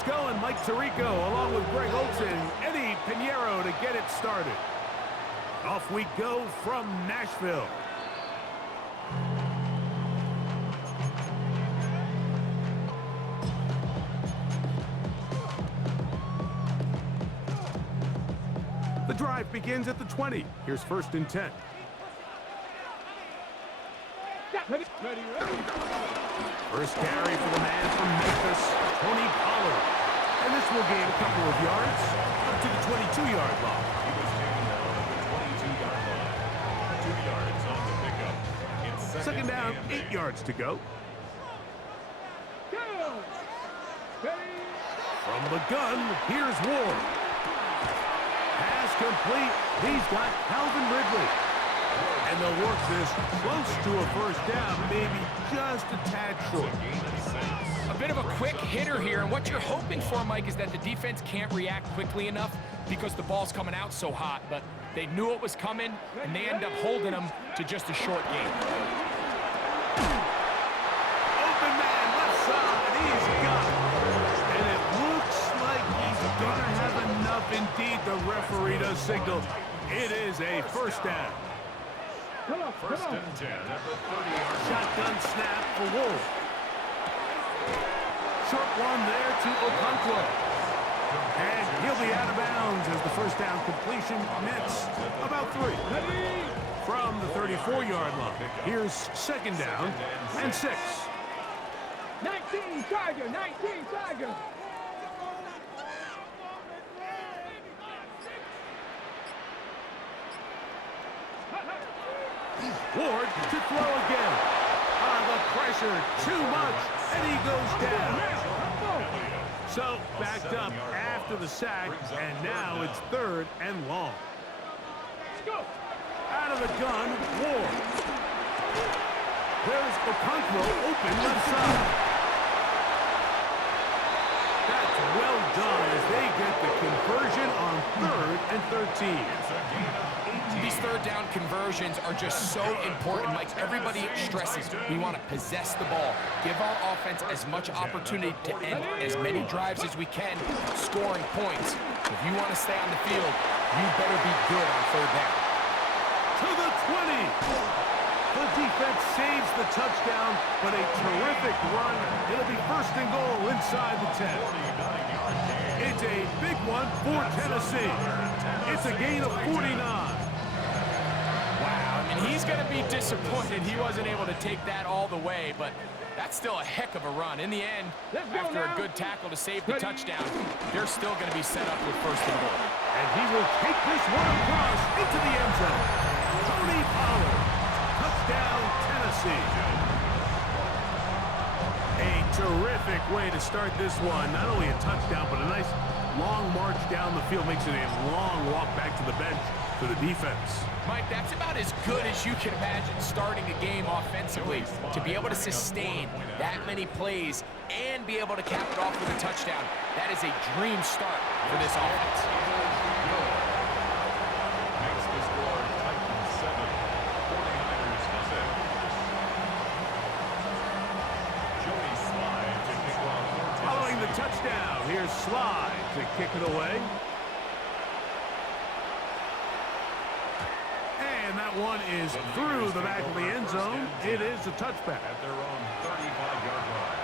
is going. Mike Tirico along with Greg Olson, Eddie Pinheiro to get it started. Off we go from Nashville. The drive begins at the 20. Here's 1st and 10. First carry for the man from Memphis, Tony Pollard. And this will gain a couple of yards up to the 22-yard line. He was taken down at the 22-yard line. 2 yards on the pickup. It's second down, 8 yards to go. From the gun, here's Ward. Pass complete. He's got Calvin Ridley. And they'll work this close to a first down, maybe just a tad short. A bit of a quick hitter here, and what you're hoping for, Mike, is that the defense can't react quickly enough because the ball's coming out so hot, but they knew it was coming, and they end up holding them to just a short game. Open man, left side, he's got it. And it looks like he's gonna have enough indeed. The referee does signal it is a first down. First and 10 at the 30-yard line. Shotgun snap for Wolf. Short one there to Okonkwo. And he'll be out of bounds as the first down completion nets about 3. From the 34-yard line. Here's 2nd down and 6. 19 Tiger, 19 Tiger. Ward to throw again. The pressure, too much, and he goes down. So, backed up after the sack, and now it's 3rd and long. Out of the gun, Ward. There's Okonkwo open left side. That's well done as they get the conversion on 3rd and 13. These third down conversions are just so important, Mike. Everybody stresses we want to possess the ball, give our offense as much opportunity to end as many drives as we can, scoring points. If you want to stay on the field, you better be good on 3rd down. To the 20. The defense saves the touchdown, but a terrific run. It'll be 1st and goal inside the 10. It's a big one for Tennessee. It's a gain of 49. And he's going to be disappointed he wasn't able to take that all the way, but that's still a heck of a run. In the end, after a good tackle to save the touchdown, they're still going to be set up with 1st and goal. And he will take this one across into the end zone. Tony Pollard, touchdown Tennessee. A terrific way to start this one. Not only a touchdown, but a nice long march down the field. Makes it a long walk back to the bench for the defense. Mike, that's about as good as you can imagine starting a game offensively. To be able to sustain that many plays and be able to cap it off with a touchdown, that is a dream start for this offense. Makes the score Titans 7, 49ers 6. Joey Slye to kick off for Tennessee. Following the touchdown, here's Slye to kick it away. And that one is through the back of the end zone. It is a touchback. At their own 35-yard line.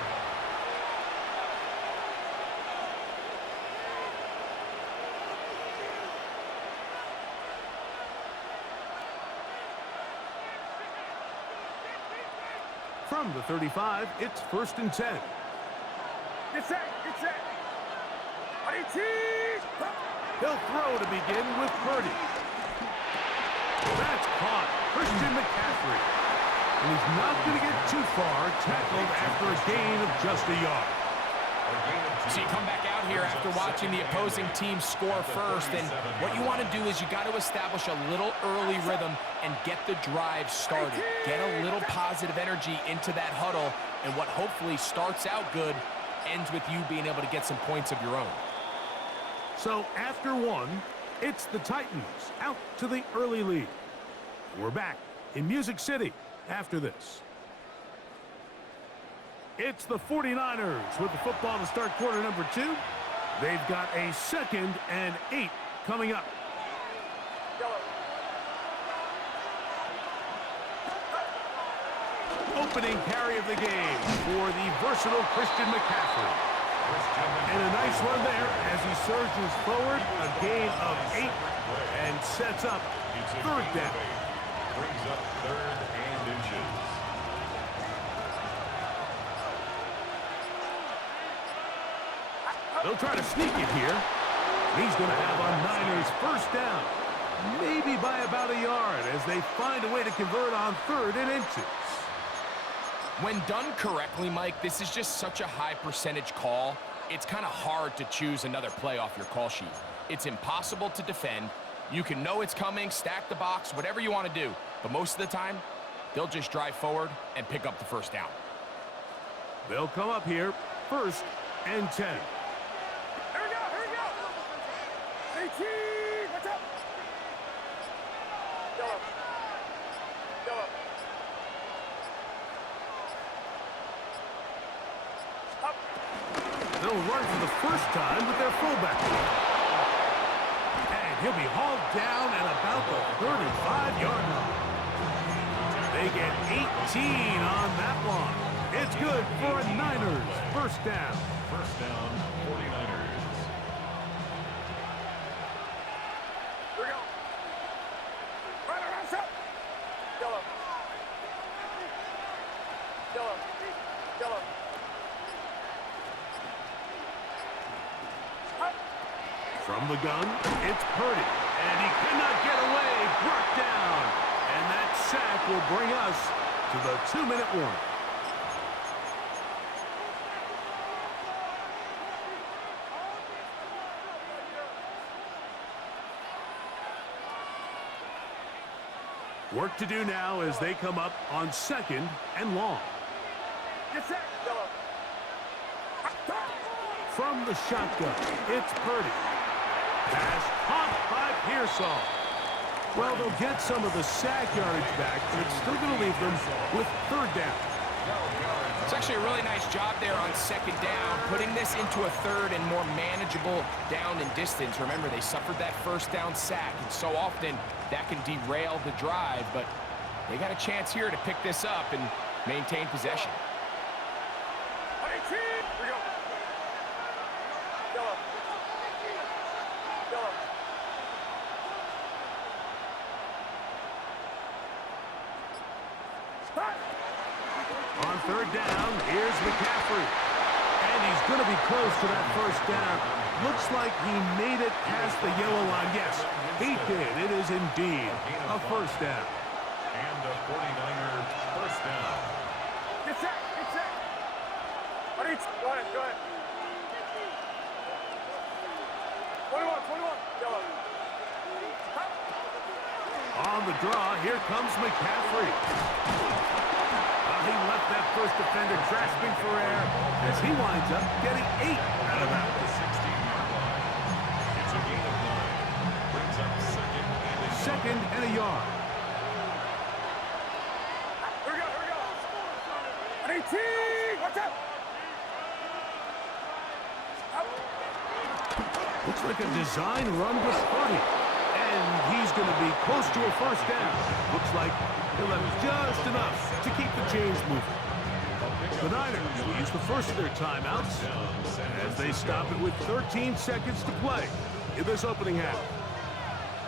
From the 35, it's 1st and 10. Get set, get set. He'll throw to begin with Purdy. That's caught. Christian McCaffrey. And he's not going to get too far, tackled after a gain of just a yard. So you come back out here after watching the opposing team score first, and what you want to do is you got to establish a little early rhythm and get the drive started. Get a little positive energy into that huddle, and what hopefully starts out good ends with you being able to get some points of your own. So after one, it's the Titans out to the early lead. We're back in Music City after this. It's the 49ers with the football to start quarter number 2. They've got a 2nd and 8 coming up. Opening carry of the game for the versatile Christian McCaffrey. And a nice run there as he surges forward, a gain of 8, and sets up 3rd down. Brings up 3rd and inches. They'll try to sneak it here. He's going to have a Niners 1st down. Maybe by about a yard as they find a way to convert on 3rd and inches. When done correctly, Mike, this is just such a high percentage call. It's kind of hard to choose another play off your call sheet. It's impossible to defend. You can know it's coming, stack the box, whatever you want to do. But most of the time, they'll just drive forward and pick up the 1st down. They'll come up here, 1st and 10. Here we go, here we go. 18, what's up? Yellow. Yellow. Up. They'll run for the 1st time with their fullback. And he'll be hauled down at about the 35-yard line. They get 18 on that one. It's good for a Niners 1st down. 1st down, 49ers. Here we go. Right around, up. Yellow. Yellow. Yellow. Up. From the gun, it's Purdy. And he cannot get away. Brought down. And that sack will bring us to the 2-minute warning. Work to do now as they come up on 2nd and long. Get set. Yellow. From the shotgun, it's Purdy. Pass caught by Pearsall. Well, they'll get some of the sack yardage back, but it's still going to leave them with 3rd down. It's actually a really nice job there on 2nd down, putting this into a 3rd and more manageable down and distance. Remember, they suffered that 1st down sack, and so often that can derail the drive, but they got a chance here to pick this up and maintain possession. 18. Here we go. Yellow. Yellow. On 3rd down, here's McCaffrey. And he's going to be close to that 1st down. Looks like he made it past the yellow line. Yes, he did. It is indeed a 1st down. And a 49er 1st down. Get set. Get set. Go ahead. Go ahead. 21. Yellow. On the draw, here comes McCaffrey. He left that 1st defender grasping for air as he winds up getting 8 out of that. The 16-yard line. It's a gain of 9. Brings up 2nd and a 2nd and a yard. yard. Here we go. 18. Watch out. Looks like a design run with Purdy. And he's going to be close to a 1st down. Looks like he'll have just enough to keep the chains moving. The Niners will use the 1st of their timeouts as they stop it with 13 seconds to play in this opening half.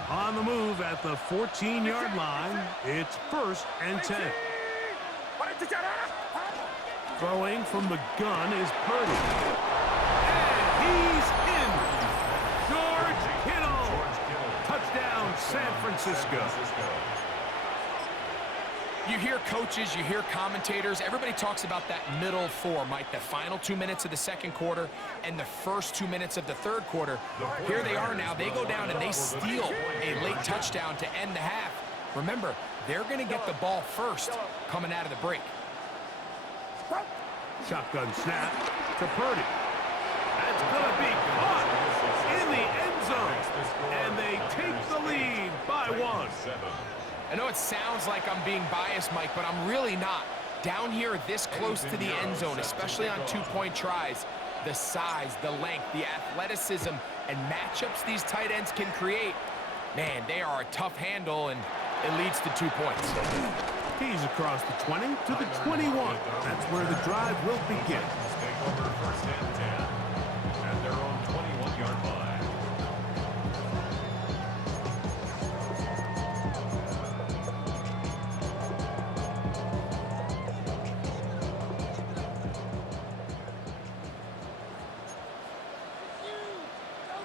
On the move at the 14-yard line, it's 1st and 10. Throwing from the gun is Purdy. And he's in. George Kittle. Touchdown, San Francisco. You hear coaches, you hear commentators, everybody talks about that middle 4, Mike, the final 2 minutes of the 2nd quarter and the first 2 minutes of the 3rd quarter. Here they are now. They go down and they steal a late touchdown to end the half. Remember, they're going to get the ball first coming out of the break. Shotgun snap to Purdy. That's going to be caught in the end zone. And they take the lead by 1. I know it sounds like I'm being biased, Mike, but I'm really not. Down here this close to the end zone, especially on two-point tries, the size, the length, the athleticism, and matchups these tight ends can create, man, they are a tough handle, and it leads to 2 points. He's across the 20 to the 21. That's where the drive will begin. Take over first and 10 at their own 21-yard line.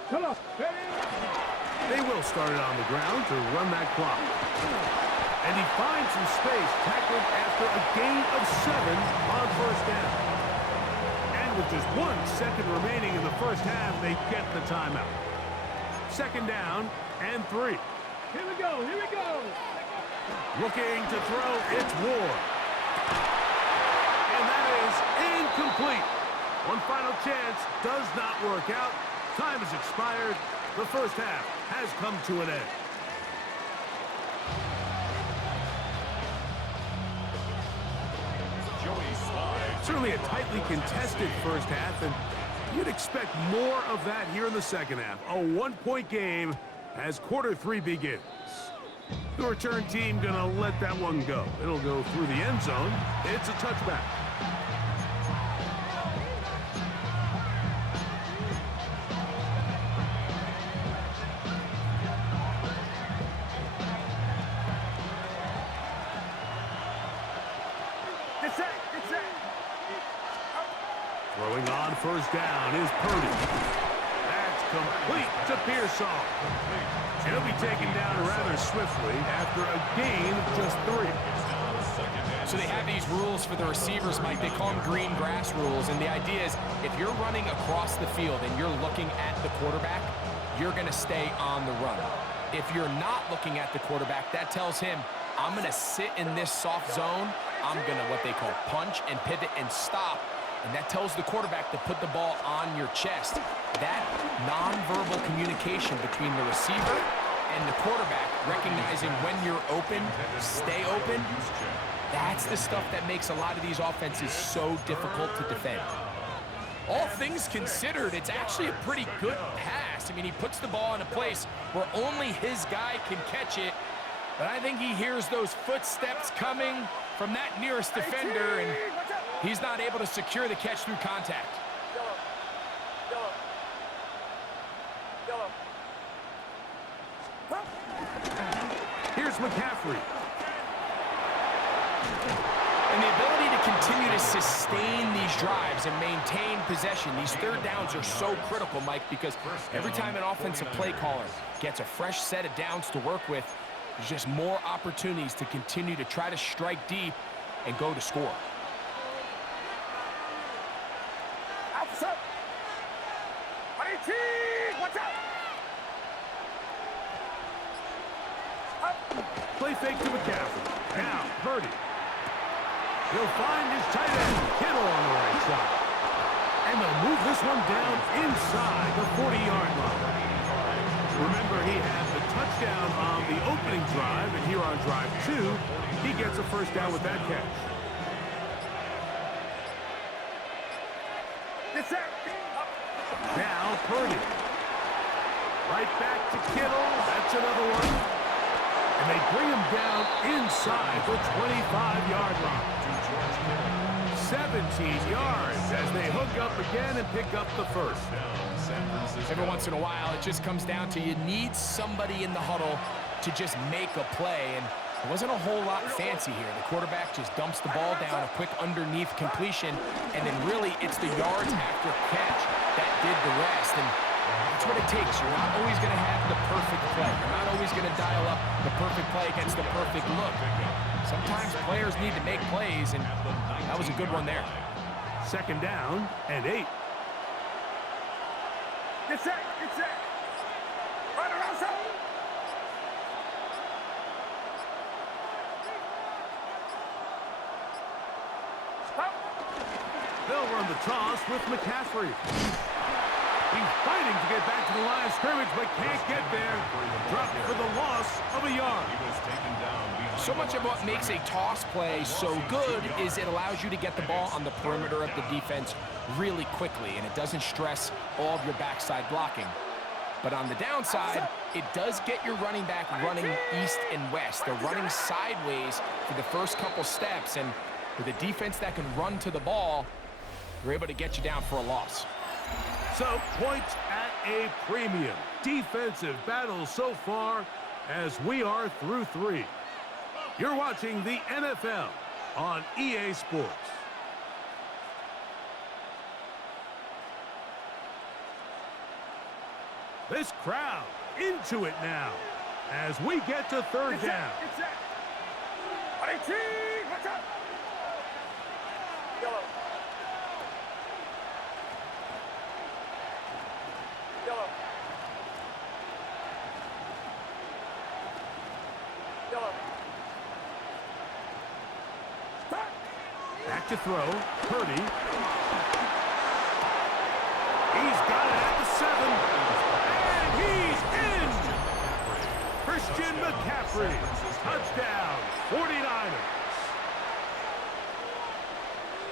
Come on, ready? They will start it on the ground to run that clock. And he finds some space, tackled after a gain of 7 on first down. And with just 1 second remaining in the first half, they get the timeout. Second down and 3. Here we go, here we go. Looking to throw, it's Ward. And that is incomplete. One final chance does not work out. Time has expired. The first half has come to an end. Certainly a tightly contested first half, and you'd expect more of that here in the second half. A 1-point game as quarter 3 begins. The return team gonna let that one go. It'll go through the end zone. It's a touchback. Throwing on first down is Purdy. That's complete to Pearsall. And he'll be taken down rather swiftly after a gain of just 3. So they have these rules for the receivers, Mike. They call them green grass rules. And the idea is if you're running across the field and you're looking at the quarterback, you're going to stay on the run. If you're not looking at the quarterback, that tells him, I'm going to sit in this soft zone. I'm going to what they call punch and pivot and stop. And that tells the quarterback to put the ball on your chest. That nonverbal communication between the receiver and the quarterback, recognizing when you're open, stay open, that's the stuff that makes a lot of these offenses so difficult to defend. All things considered, it's actually a pretty good pass. I mean, he puts the ball in a place where only his guy can catch it. But I think he hears those footsteps coming from that nearest defender, and he's not able to secure the catch through contact. Here's McCaffrey. And the ability to continue to sustain these drives and maintain possession, these third downs are so critical, Mike, because every time an offensive play caller gets a fresh set of downs to work with, there's just more opportunities to continue to try to strike deep and go to score. Outside. Watch out. Play fake to McCaffrey. Now, Purdy. He'll find his tight end, Kittle, on the right side. And they'll move this one down inside the 40-yard line. Remember, he had the touchdown on the opening drive, and here on drive 2, he gets a first down with that catch. Now, Purdy. Right back to Kittle. That's another one. And they bring him down inside the 25-yard line. 17 yards as they hook up again and pick up the first. Every once in a while, it just comes down to you need somebody in the huddle to just make a play, and it wasn't a whole lot fancy here. The quarterback just dumps the ball down, a quick underneath completion, and then really it's the yards after catch that did the rest. And that's what it takes. You're not always going to have the perfect play. You're not always going to dial up the perfect play against the perfect look. Sometimes players need to make plays, and that was a good one there. Second down and 8. Get set. Run around, sir. They'll run the toss with McCaffrey. He's fighting to get back to the line of scrimmage, but can't get there. Dropped for the loss of a yard. He was taken down behind So much of what makes a toss play so good is it allows you to get the ball on the perimeter of the defense really quickly, and it doesn't stress all of your backside blocking. But on the downside, it does get your running back running east and west. They're running sideways for the first couple steps, and with a defense that can run to the ball, they're able to get you down for a loss. So, points at a premium. Defensive battle so far as we are through 3. You're watching the NFL on EA Sports. This crowd into it now as we get to third down. It's set. 18. Watch out. Yellow. Yellow. Yellow. Back to throw. Purdy. He's got it at the 7. And he's in! Christian McCaffrey. Touchdown. 49ers.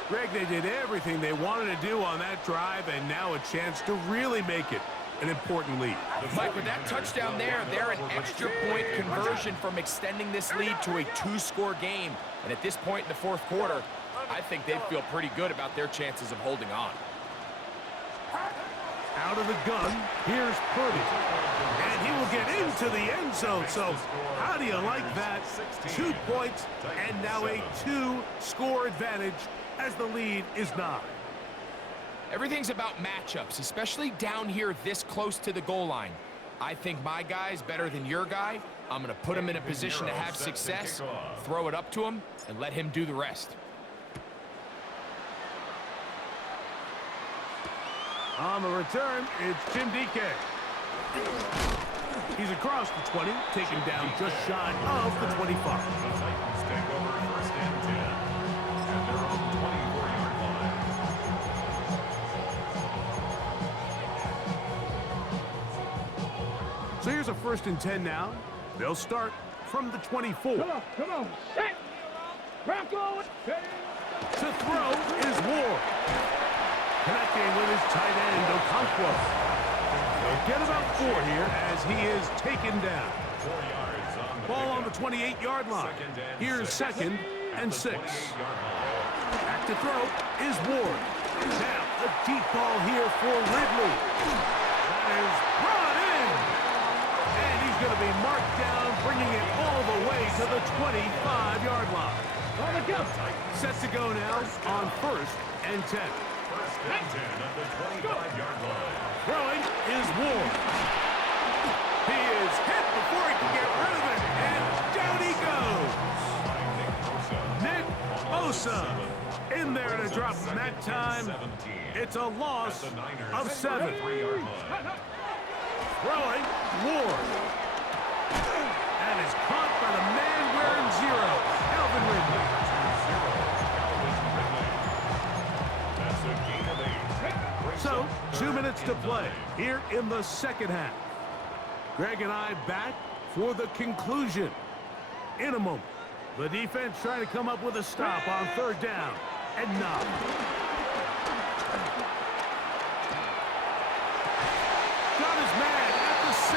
Greg, they did everything they wanted to do on that drive, and now a chance to really make it an important lead. Mike, with that touchdown there, they're an extra point conversion from extending this lead to a 2-score game. And at this point in the fourth quarter, I think they feel pretty good about their chances of holding on. Out of the gun, here's Purdy. And he will get into the end zone. So how do you like that? 2 points and now a 2-score advantage as the lead is 9. Everything's about matchups, especially down here this close to the goal line. I think my guy's better than your guy. I'm going to put him in a position to have success, throw it up to him, and let him do the rest. On the return, it's Jim DK. He's across the 20, taken down just shy of the 25. The Titans take over first and 10 at their own 24-yard line. So here's a first and 10 now. They'll start from the 24. Come on. Set. Bronco. To throw is Ward. Connecting with his tight end, Okonkwo. They'll get about 4 here as he is taken down. 4 yards on the Ball on the pickup. 28-yard line. Here's second and 6. Back to throw is Ward. Now a deep ball here for Ridley. That is brought in. And he's going to be marked down, bringing it all the way to the 25-yard line. On the go. Set to go now on first and 10. First and 10 at the 25-yard line. Throwing is Ward. He is hit before he can get rid of it, and down he goes. Nick Bosa in there to drop him that time. It's a loss of 7. Throwing Ward. And is caught by the man wearing 0, Calvin Ridley. That's a gain of 8. So, 2 minutes to play here in the second half. Greg and I back for the conclusion. In a moment, the defense trying to come up with a stop on third down and 9. Got his man at the 6.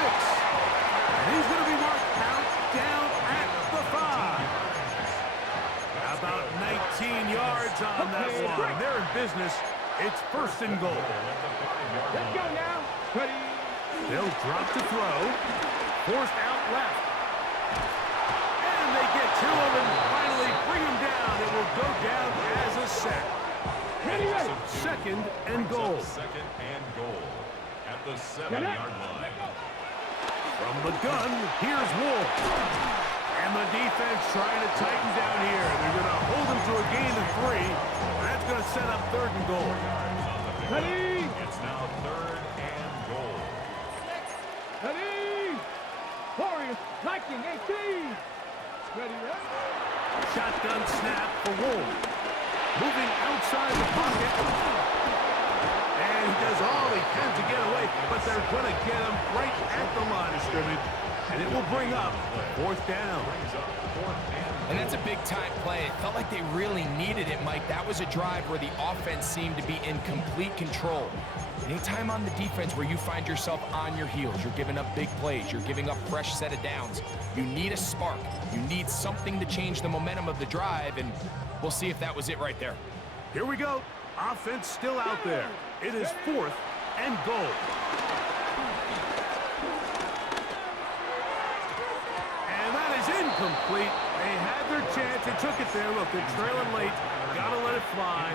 And he's going to be marked out down at the 5. About 19 yards on that line. They're in business. It's first and goal. Let's go now. Ready. They'll drop to throw. Forced out left. And they get to him and finally bring him down. It will go down as a sack. Ready, ready. Second and goal. Second and goal at the 7-yard line. From the gun, here's Wolf. And the defense trying to tighten down here. They're going to hold him to a gain of 3. And that's going to set up third and goal. Ready. It's now third and goal. Ready. Warriors. Lightning 18. Ready, ready. Shotgun snap for Wolf. Moving outside the pocket. And he does all he can to get away play, but they're going to get him right at the line of scrimmage, and it will bring up 4th down. And that's a big-time play. It felt like they really needed it, Mike. That was a drive where the offense seemed to be in complete control. Anytime on the defense where you find yourself on your heels, you're giving up big plays, you're giving up fresh set of downs, you need a spark. You need something to change the momentum of the drive, and we'll see if that was it right there. Here we go. Offense still out there. It is 4th and goal. And that is incomplete. They had their chance. They took it there. Look, they're trailing late. Got to let it fly.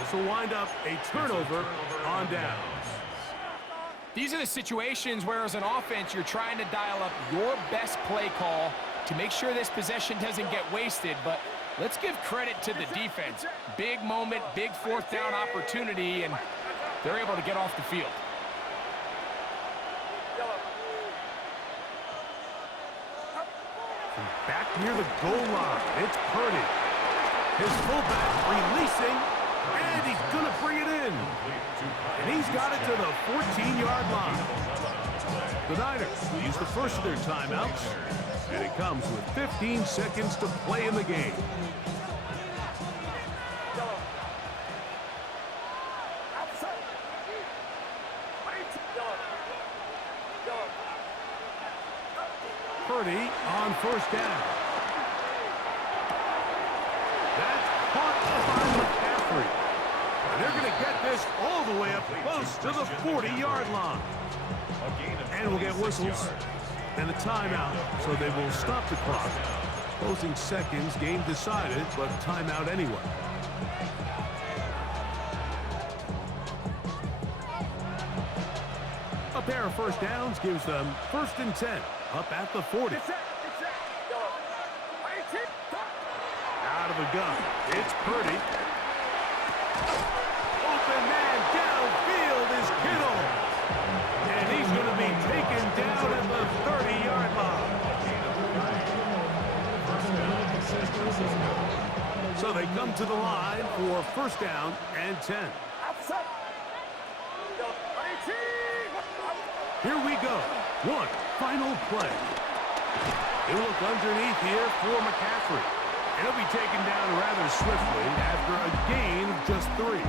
This will wind up a turnover on downs. These are the situations where, as an offense, you're trying to dial up your best play call to make sure this possession doesn't get wasted. But let's give credit to the defense. Big moment, big 4th down opportunity, and they're able to get off the field. Back near the goal line, it's Purdy. His fullback releasing, and he's going to bring it in. And he's got it to the 14-yard line. The Niners will use the first of their timeouts, and it comes with 15 seconds to play in the game. Purdy on 1st down. That's caught by McCaffrey. And they're going to get this all the way up close to the 40-yard line. And we'll get whistles and a timeout, so they will stop the clock. Closing seconds, game decided, but timeout anyway. A pair of 1st downs gives them 1st and 10. Up at the 40. Out of the gun. It's Purdy. Open man downfield is Kittle. And he's going to be taken down at the 30-yard line. So they come to the line for 1st down and 10. Here we go. One final play. They look underneath here for McCaffrey. And he'll be taken down rather swiftly after a gain of just 3.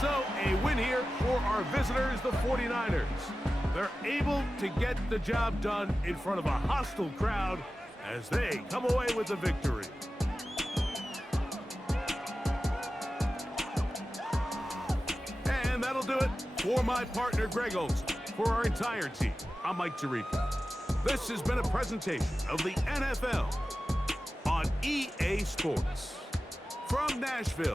So a win here for our visitors, the 49ers. They're able to get the job done in front of a hostile crowd as they come away with the victory. And that'll do it for my partner, Greg Olsen. For our entire team, I'm Mike Tirico. This has been a presentation of the NFL on EA Sports. From Nashville.